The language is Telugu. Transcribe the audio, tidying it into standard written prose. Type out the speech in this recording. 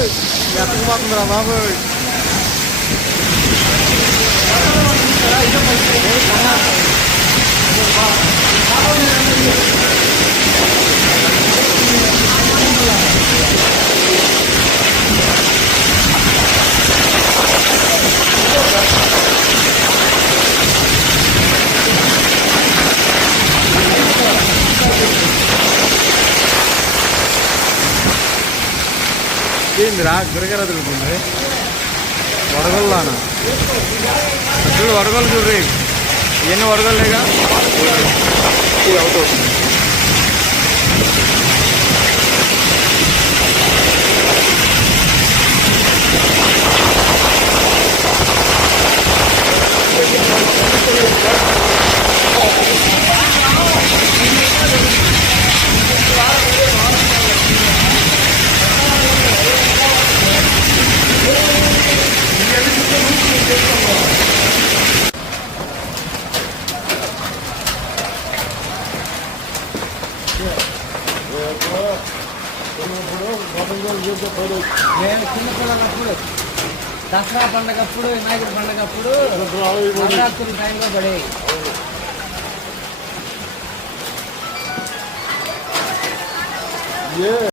ఎత్తకపోతుందిరా బాబు. ఏందిరా గిరగిర తిరుగుతుంది వడగల్లానా చూడు వడగలు చూడు ఇవన్నీ వడగలేగా అవుతుంది. నేను చిన్నపిల్లలప్పుడు దసరా పండగప్పుడు వినాయకుడి పండగప్పుడు నవరాత్రుల టైంలో పడేవి.